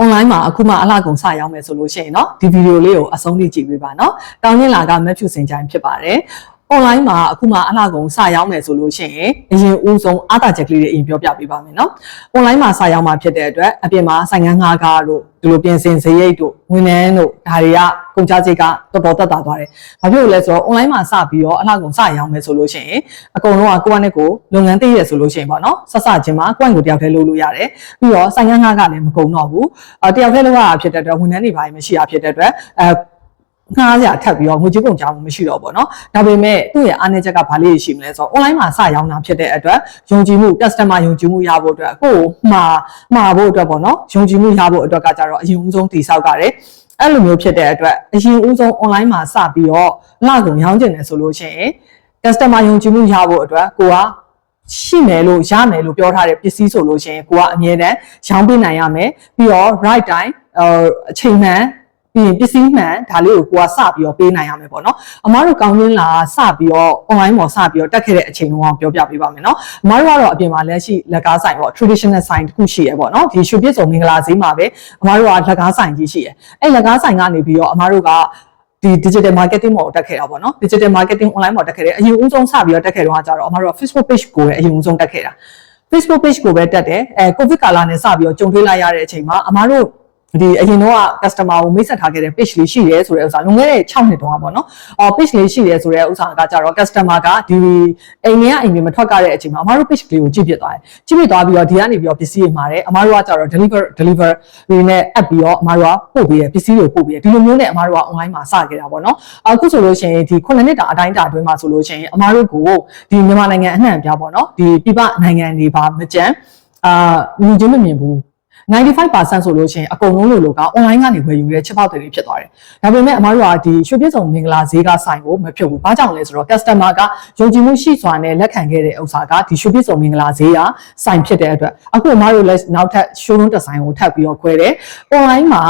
online မှာအခုမှအလှကုန်စရောက်မယ်ဆိုလို့ရှိရင်เนาะဒီဗီဒီယိုလေးကိုအဆုံးထိကြည့်ပေးပါเนาะတောင်းရင်လာကမက်ဖြူစင်ချိုင်ဖြစ်ပါတယ်online မှာအခုမှအလှကုန်စရောက်မယ်ဆိုလို့ရှိရင်အရင်ဦးဆုံးအားတာချက်ကလေးတွေအရင်ပြောပြပေးပါမယ်เนาะ online မှာစရောက်မှာဖြစ်တဲ့အတွက်အပြင်မှာဆိုင်ငန်းငါးကားတို့ဒီလိုပြင်ဆင်စရိတ်တို့ဝန်ထမ်းတို့ဒါတွေကကုန်ကျစရိတ်ကတော်တော်တက်တာသွားတယ်။ဘာဖြစ်လို့လဲဆိုတော့ online မှာစပြီးတော့အလှကုန်စရောက်မယ်ဆိုလို့ရှိရင်အကုန်လုံးကကိုယ့်အနေကိုလုပ်ငန်းသိရဆိုလို့ရှိရင်ပေါ့နော်ဆက်စချင်းမှာကိုယ့်ကိုတယောက်တည်းလုပ်လို့ရတယ်။ပြီးတော့ဆိုင်ငန်းငါးကလည်းမကုန်တော့ဘူး။တယောက်တည်းလုပ်ရတာဖြစ်တဲ့အတွက်ဝန်ထမ်းတွေဘာမှမရှိရဖြစ်တဲ့အတွက်ငှားရထပ်ပြီးတော့ငွေကြေးကုန်ကြမှုမရှိတော့ဘူးเนาะဒါပေမဲ့သူ့ရဲ့အားနည်းချက်ကဘာလေးရှိမလဲဆိုတော့ online မှာစရောင်းတာဖြစ်တဲ့အတွက်ယုံကြည်မှု customer ယုံကြည်မှုရဖို့အတွက်ကိုယ့်ကိုမှာဖို့အတွက်ပေါ့เนาะယုံကြည်မှုရဖို့အတွက်ကကြတော့အရင်ဦးဆုံးတည်ဆောက်ကြတယ်အဲ့လိုမျိုးဖြစ်တဲ့အတွက်အရင်ဦးဆုံး online မှာစပြီးတော့လကုန်ရောင်းကျင်တယ်ဆိုလို့ရှိရင် customer ယုံကြည်မှုရဖို့အတွက်ကိုကရှိမယ်လို့ရမယ်လို့ပြောထားတဲ့ပစ္စည်းဆိုလို့ရှိရင်ကိုကအမြဲတမ်းရောင်းပေးနိုင်ရမယ်ပြီးတော့ right time အချိန်မှန်ပြီးရင်ပစ္စည်းမှန်ဒါလေးကိုကိုကစပြီးတော့ပေးနိုင်ရမယ်ပေါ့နော်အမားတို့ကောင်းရင်းလာစပြီးတော့ online ပေါ်စပြီးတော့တက်ခဲ့တဲ့အချိန်တော့ပြောပြပေးပါမယ်နော်အမားတို့ကတော့အပြင်မှာလက်ရှိလက်ကားဆိုင်ပေါ့ traditional ဆိုင်တစ်ခုရှိရပေါ့နော်ဒီရွှေပြည့်စုံမင်္ဂလာဈေးမှာပဲအမားတို့ကလက်ကားဆိုင်ကြီးရှိရအဲ့လက်ကားဆိုင်ကနေပြီးတော့အမားတို့ကဒီ digital marketing ပေါ်တက်ခဲ့တာပေါ့နော် digital marketing online ပေါ်တက်ခဲ့တယ်အရင်ဦးဆုံးစပြီးတော့တက်ခဲ့တော့ကြတော့အမားတို့က Facebook page ကိုပဲအရင်ဦးဆုံးတက်ခဲ့တာ Facebook page ကိုပဲတက်တယ်COVID ကာလနဲ့စပြီးတော့ကြုံတွေ့လိုက်ရတဲ့အချိန်မှာအမားတို့ဒီအရင်တော့ customer ကိုမိတ်ဆက်ထားခဲ့တဲ့ page လေးရှိရဲဆိုတဲ့ဥစ္စာလွန်ခဲ့တဲ့6နှစ်တုန်းကပေါ့နော်page လေးရှိရဲဆိုတဲ့ဥစ္စာကကြတော့ customer ကဒီအိမ်ထဲကအိမ်ပြင်မထွက်ကြတဲ့အချိန်မှာအမားတို့ page လေးကိုကြည့်ပြသွားတယ်ကြည့်ပြသွားပြီးတော့ဒီကနေပြီးတော့ပစ္စည်းတွေမှာတယ်အမားတို့ကကြတော့ deliver နဲ့ app ပြီးတော့အမားတို့ကပို့ပေးတယ်ပစ္စည်းတွေပို့ပေးတယ်ဒီလိုမျိုးနဲ့အမားတို့က online မှာစခဲ့တာပေါ့နော်အခုဆိုလို့ရှိရင်ဒီ9နှစ်တာအတိုင်းတာအတွင်းမှာဆိုလို့ရှိရင်အမားတို့ကိုဒီမြန်မာနိုင်ငံအနှံ့အပြားပေါ့နော်ဒီပြည်ပနိုင်ငံတွေပါမကြမ်းမြင်ချင်းမမြင်ဘူး95% ဆိုလို့ရှိရင်အကုန်လုံးလိုက online ကနေဝယ်ယူတဲ့ချက်ပေါက်တွေဖြစ်သွားတယ်။ဒါပေမဲ့အမားတို့ကဒီရွှေပြည့်စုံမင်္ဂလာဈေးကဆိုင်ကိုမဖြစ်ဘူး။ဘာကြောင့်လဲဆိုတော့ customer ကယုံကြည်မှုရှိစွာနဲ့လက်ခံခဲ့တဲ့ဥစ္စာကဒီရွှေပြည့်စုံမင်္ဂလာဈေးကဆိုင်ဖြစ်တဲ့အတွက်အခုအမားတို့လည်းနောက်ထပ် showroom တစ်ဆိုင်ကိုထပ်ပြီးတော့ခွဲတယ်။ online မှာ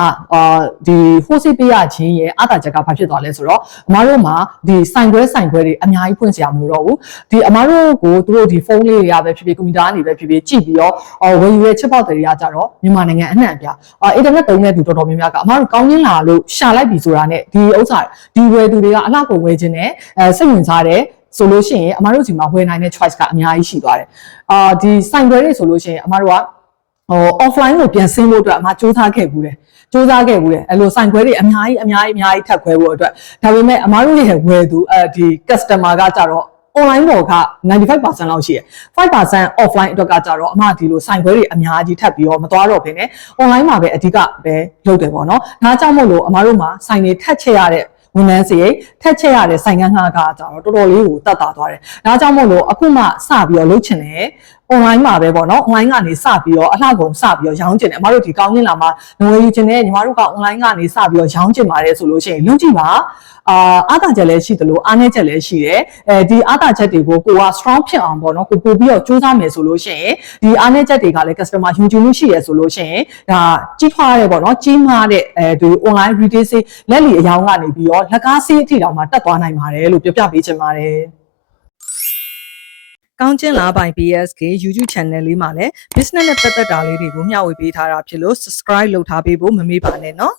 ဒီ wholesale ပေးရခြင်းရဲ့အတားချက်ကဘာဖြစ်သွားလဲဆိုတော့အမားတို့မှာဒီဆိုင်ခွဲတွေအများကြီးဖွင့်စရာမလိုတော့ဘူး။ဒီအမားတို့ကိုသူတို့ဒီဖုန်းလေးတွေကပဲဖြစ်ဖြစ်ကွန်ပျူတာကနေပဲဖြစ်ဖြစ်ကြည့်ပြီးတော့ဝယ်ယူတဲ့ချက်ပေါက်တွေကကြတော့မြန်မာနိုင်ငံအနှံ့အပြားအင်တာနက်သုံးတဲ့သူတော်တော်များများကအမားတို့ကောင်းရင်းလာလို့ရှာလိုက်ပြီဆိုတာနဲ့ဒီဥစ္စာဒီဝယ်သူတွေကအလှကုန်ဝယ်ခြင်းနဲ့စိတ်ဝင်စားတယ်ဆိုလို့ရှိရင်အမားတို့ဒီမှာဝယ်နိုင်တဲ့ choice ကအများကြီးရှိသွားတယ်ဒီဆိုင်ခွဲတွေဆိုလို့ရှိရင်အမားတို့ကoffline ကိုပြန်ဆင်းဖို့အတွက်အမားစူးစမ်းခဲ့ဘူးတယ်အဲ့လိုဆိုင်ခွဲတွေအများကြီးထပ်ခွဲဖို့အတွက်ဒါပေမဲ့အမားတို့ရဲ့ဝယ်သူဒီ customer ကကြတော့online ပေါ်က95% လောက်ရှိတယ် 5% offline အတွက်ကကြတော့အမှဒီလိုဆိုင်ခွဲတွေအများကြီးထပ်ပြီးတော့မသွားတော့ဘဲနဲ့ online မှာပဲအဓိကပဲလုပ်တယ်ပေါ့နော်ဒါကြောင့်မို့လို့အမတို့မှာဆိုင်တွေထပ်ချက်ရတဲ့ဝန်ထမ်းစရိတ်ထက်ချက်ရတဲ့ဆိုင်ငန်းငှားကကြတော့တော်တော်လေးကိုတက်တာသွားတယ်ဒါကြောင့်မို့လို့အခုမှစပြီးတော့လုပ်ချင်တယ် online မှာပဲပေါ့နော် online ကနေစပြီးတော့အလှကုန်စပြီးတော့ရောင်းချင်တယ်အမတို့ဒီကောင်းကျင်လာမှာငွေယူချင်တယ်ညီမတို့က online ကနေစပြီးတော့ရောင်းချင်ပါတယ်ဆိုလို့ရှိရင်လုပ်ကြည့်ပါအားသာချက်လည်းရှိတယ်လို့အားနည်းချက်လည်းရှိတယ်ဒီအားသာချက်တွေကိုကိုက strong ဖြစ်အောင်ပေါ့နော်ကိုပို့ပြီးတော့စူးစမ်းမယ်ဆိုလို့ရှိရင်ဒီအားနည်းချက်တွေကလည်း customer ယုံကြည်မှုရှိရဆိုလို့ရှိရင်ဒါကြီးထွားတယ်ပေါ့နော်ကြီးမားတဲ့ဒီ online retail ဆေးလက်လီအယောင်းကနေပြီးတော့လက်ကားဆေးအထိတောင်မှတက်သွားနိုင်ပါတယ်လို့ပြောပြပေးချင်ပါတယ်ကောင်းကျင်လာပိုင် BSK YouTube channel လေးမှာလည်း business နဲ့ပတ်သက်တာလေးတွေကိုမျှဝေပေးထားတာဖြစ်လို့ subscribe လုပ်ထားပေးဖို့မမေ့ပါနဲ့เนาะ